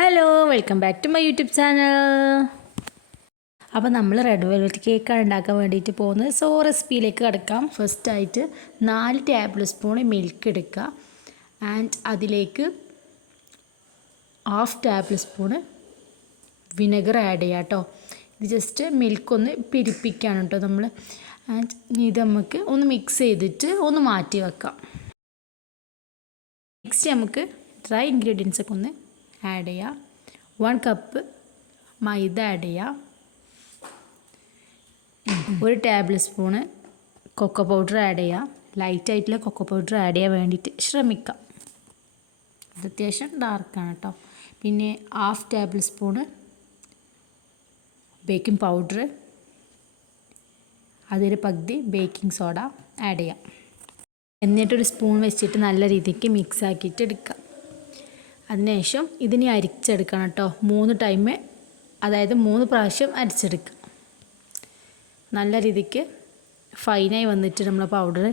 Hello, welcome back to my YouTube channel. അപ്പോൾ നമ്മൾ red velvet കേക്കാണ് ഉണ്ടാക്കാൻ വേണ്ടിയിട്ട് പോകുന്നത്. സോ റെസിപ്പിയിലേക്ക് കിടക്കാം. ഫസ്റ്റായിട്ട് 4 ടേബിൾ സ്പൂൺ മിൽക്ക് എടുക്കുക. ആൻഡ് അതിലേക്ക് 1/2 ടേബിൾ സ്പൂണ് വിനെഗർ ആഡ് ചെയ്യുക കേട്ടോ. ഇത് ജസ്റ്റ് മിൽക്കൊന്ന് പിരിപ്പിക്കുകയാണ് കേട്ടോ നമ്മൾ. ആൻഡ് ഇത് നമുക്ക് ഒന്ന് മിക്സ് ചെയ്തിട്ട് ഒന്ന് മാറ്റി വെക്കാം. നെക്സ്റ്റ് നമുക്ക് ഡ്രൈ ഇൻഗ്രീഡിയൻസ് ഒക്കെ ഒന്ന് ആഡ് ചെയ്യാം. 1 കപ്പ് മൈദ ആഡ് ചെയ്യാം. 1 tablespoon cocoa powder add ചെയ്യാം. ലൈറ്റായിട്ടുള്ള കൊക്കോ പൗഡർ ആഡ് ചെയ്യാൻ വേണ്ടിയിട്ട് ശ്രമിക്കാം. ഇത് അത്യാവശ്യം ഡാർക്കാണ് കേട്ടോ. പിന്നെ 1/2 ടേബിൾ സ്പൂണ് ബേക്കിംഗ് പൗഡർ, അതിൽ പകുതി ബേക്കിംഗ് സോഡ ആഡ് ചെയ്യാം. എന്നിട്ടൊരു സ്പൂൺ വെച്ചിട്ട് നല്ല രീതിക്ക് മിക്സ് ആക്കിയിട്ട് എടുക്കാം. അതിനുശേഷം ഇതിനെ അരിച്ചെടുക്കണം കേട്ടോ. 3 ടൈം, അതായത് 3 പ്രാവശ്യം അരിച്ചെടുക്കുക. നല്ല രീതിക്ക് ഫൈനായി വന്നിട്ട് നമ്മളെ പൗഡർ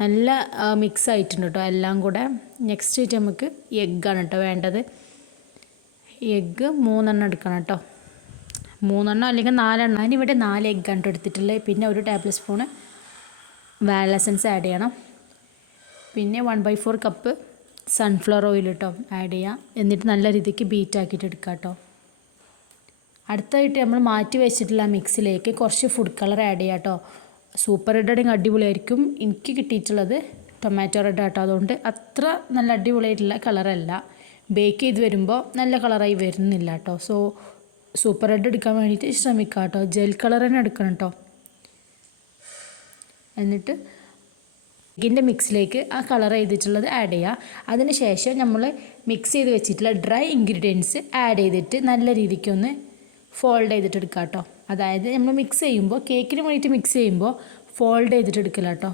നല്ല മിക്സ് ആയിട്ടുണ്ട് കേട്ടോ എല്ലാം കൂടെ. നെക്സ്റ്റ് ആയിട്ട് നമുക്ക് എഗ്ഗാണ് കേട്ടോ വേണ്ടത്. എഗ്ഗ് 3 എണ്ണം എടുക്കണം കേട്ടോ. 3 എണ്ണം അല്ലെങ്കിൽ 4 എണ്ണം. അതിനിവിടെ 4 എഗ്ഗാണ് കേട്ടോ എടുത്തിട്ടുള്ളത്. പിന്നെ 1 table spoon vanilla essence add ചെയ്യണം. പിന്നെ 1/4 കപ്പ് സൺഫ്ലവർ ഓയിൽ കേട്ടോ ആഡ് ചെയ്യാം. എന്നിട്ട് നല്ല രീതിക്ക് ബീറ്റ് ആക്കിയിട്ട് എടുക്കുക കേട്ടോ. അടുത്തായിട്ട് നമ്മൾ മാറ്റി വെച്ചിട്ടുള്ള മിക്സിലേക്ക് കുറച്ച് ഫുഡ് കളർ ആഡ് ചെയ്യാം കേട്ടോ. സൂപ്പർ റെഡ് ആണെങ്കിൽ അടിപൊളിയായിരിക്കും. എനിക്ക് കിട്ടിയിട്ടുള്ളത് ടൊമാറ്റോ റെഡ് ആട്ടോ. അതുകൊണ്ട് അത്ര നല്ല അടിപൊളിയായിട്ടുള്ള കളറല്ല. ബേക്ക് ചെയ്ത് വരുമ്പോൾ നല്ല കളറായി വരുന്നില്ല കേട്ടോ. സോ സൂപ്പർ റെഡ് എടുക്കാൻ വേണ്ടിയിട്ട് ശ്രമിക്കുക കേട്ടോ. ജെൽ കളർ തന്നെ എടുക്കണം കേട്ടോ. എന്നിട്ട് എഗ്ഗിൻ്റെ മിക്സിലേക്ക് ആ കളർ ചെയ്തിട്ടുള്ളത് ആഡ് ചെയ്യുക. അതിന് ശേഷം നമ്മൾ മിക്സ് ചെയ്ത് വെച്ചിട്ടുള്ള ഡ്രൈ ഇൻഗ്രീഡിയൻസ് ആഡ് ചെയ്തിട്ട് നല്ല രീതിക്കൊന്ന് ഫോൾഡ് ചെയ്തിട്ട് എടുക്കുക കേട്ടോ. അതായത് നമ്മൾ മിക്സ് ചെയ്യുമ്പോൾ കേക്കിന് വേണ്ടിയിട്ട് മിക്സ് ചെയ്യുമ്പോൾ ഫോൾഡ് ചെയ്തിട്ട് എടുക്കില്ല കേട്ടോ.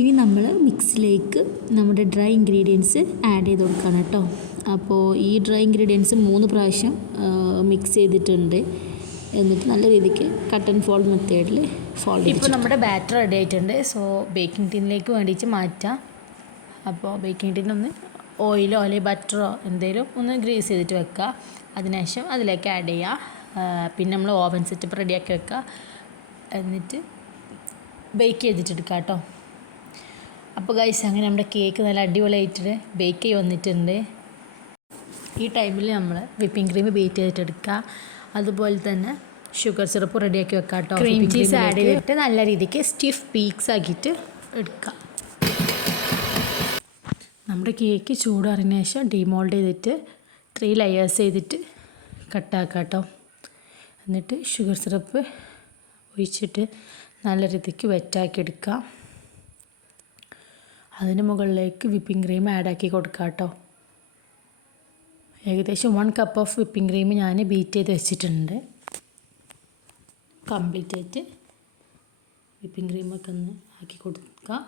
ഇനി നമ്മൾ മിക്സിലേക്ക് നമ്മുടെ ഡ്രൈ ഇൻഗ്രീഡിയൻസ് ആഡ് ചെയ്ത് കൊടുക്കണം കേട്ടോ. അപ്പോൾ ഈ ഡ്രൈ ഇൻഗ്രീഡിയൻസ് 3 പ്രാവശ്യം മിക്സ് ചെയ്തിട്ടുണ്ട്. എന്നിട്ട് നല്ല രീതിക്ക് കട്ട് ആൻഡ് ഫോൾഡ് മെത്തേഡിൽ ഫോൾഡ് ചെയ്ത്. ഇപ്പോൾ നമ്മുടെ ബാറ്റർ റെഡി ആയിട്ടുണ്ട്. സോ ബേക്കിംഗ് ടിന്നിലേക്ക് വേണ്ടിയിട്ട് മാറ്റാം. അപ്പോൾ ബേക്കിംഗ് ടിന്നൊന്ന് ഓയിലോ അല്ലെങ്കിൽ ബട്ടറോ എന്തെങ്കിലും ഒന്ന് ഗ്രീസ് ചെയ്തിട്ട് വെക്കുക. അതിനുശേഷം അതിലേക്ക് ആഡ് ചെയ്യുക. പിന്നെ നമ്മൾ ഓവൻ സെറ്റപ്പ് റെഡിയാക്കി വെക്കുക. എന്നിട്ട് ബേക്ക് ചെയ്തിട്ടെടുക്കുക കേട്ടോ. അപ്പോൾ ഗൈസ്, അങ്ങനെ നമ്മുടെ കേക്ക് നല്ല അടിപൊളിയായിട്ട് ബേക്ക് ചെയ്ത് വന്നിട്ടുണ്ട്. ഈ ടൈമിൽ നമ്മൾ വിപ്പിംഗ് ക്രീം ബീറ്റ് ചെയ്തിട്ടെടുക്കുക. അതുപോലെ തന്നെ ഷുഗർ സിറപ്പ് റെഡിയാക്കി വെക്കാം കേട്ടോ. ക്രീം ചീസ് ആഡ് ചെയ്തിട്ട് നല്ല രീതിക്ക് സ്റ്റിഫ് പീക്സ് ആക്കിയിട്ട് എടുക്കാം. നമ്മുടെ കേക്ക് ചൂടാറിന് ശേഷം ഡിമോൾഡ് ചെയ്തിട്ട് 3 ലെയേഴ്സ് ചെയ്തിട്ട് കട്ടാക്കാം കേട്ടോ. എന്നിട്ട് ഷുഗർ സിറപ്പ് ഒഴിച്ചിട്ട് നല്ല രീതിക്ക് വെറ്റാക്കി എടുക്കാം. അതിന് മുകളിലേക്ക് വിപ്പിംഗ് ക്രീം ആഡാക്കി കൊടുക്കാം കേട്ടോ. ഏകദേശം 1 കപ്പ് ഓഫ് വിപ്പിംഗ് ക്രീം ഞാൻ ബീറ്റ് ചെയ്ത് വെച്ചിട്ടുണ്ട്. കംപ്ലീറ്റ് ആയിട്ട് വിപ്പിംഗ് ക്രീമൊക്കെ ഒന്ന് ആക്കി കൊടുക്കുക.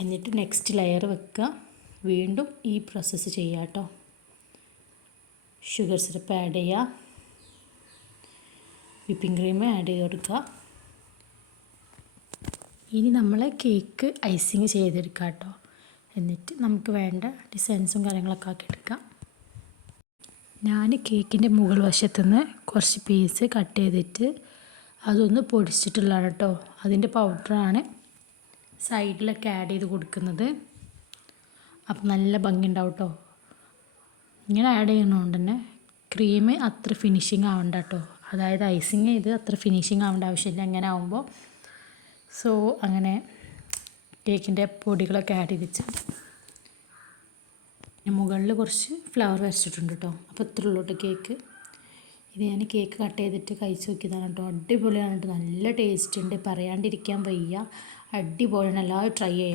എന്നിട്ട് നെക്സ്റ്റ് ലെയർ വെക്കുക. വീണ്ടും ഈ പ്രോസസ്സ് ചെയ്യുക കേട്ടോ. ഷുഗർ സിറപ്പ് ആഡ് ചെയ്യുക. വിപ്പിംഗ് ക്രീം ആഡ് ചെയ്ത് കൊടുക്കുക. ഇനി നമ്മൾ കേക്ക് ഐസിങ് ചെയ്തെടുക്കുക കേട്ടോ. എന്നിട്ട് നമുക്ക് വേണ്ട ഡിസൈൻസും കാര്യങ്ങളൊക്കെ ആക്കി എടുക്കാം. ഞാൻ കേക്കിൻ്റെ മുകൾ വശത്തുനിന്ന് കുറച്ച് പീസ് കട്ട് ചെയ്തിട്ട് അതൊന്ന് പൊടിച്ചിട്ടുള്ളതാണ് കേട്ടോ. അതിൻ്റെ പൗഡറാണ് സൈഡിലൊക്കെ ആഡ് ചെയ്ത് കൊടുക്കുന്നത്. അപ്പം നല്ല ഭംഗി ഉണ്ടാവും കേട്ടോ. ഇങ്ങനെ ആഡ് ചെയ്യുന്നതുകൊണ്ട് തന്നെ ക്രീം അത്ര ഫിനിഷിങ് ആവണ്ട കേട്ടോ. അതായത് ഐസിങ് ചെയ്ത് അത്ര ഫിനിഷിങ് ആവേണ്ട ആവശ്യമില്ല ഇങ്ങനെ ആവുമ്പോൾ. സോ അങ്ങനെ കേക്കിൻ്റെ പൊടികളൊക്കെ ആഡ് ചെയ്ത് വെച്ചാൽ മുകളിൽ കുറച്ച് ഫ്ലവർ വെച്ചിട്ടുണ്ട് കേട്ടോ. അപ്പോൾ ഇത്ര ഉള്ളൂ കേട്ടോ കേക്ക്. ഇത് ഞാൻ കേക്ക് കട്ട് ചെയ്തിട്ട് കഴിച്ച് നോക്കിയതാണ് കേട്ടോ. അടിപൊളിയാണ് കേട്ടോ. നല്ല ടേസ്റ്റ് ഉണ്ട്, പറയാണ്ടിരിക്കാൻ വയ്യ. അടിപൊളിയാണ്. എല്ലാവരും ട്രൈ ചെയ്യാം.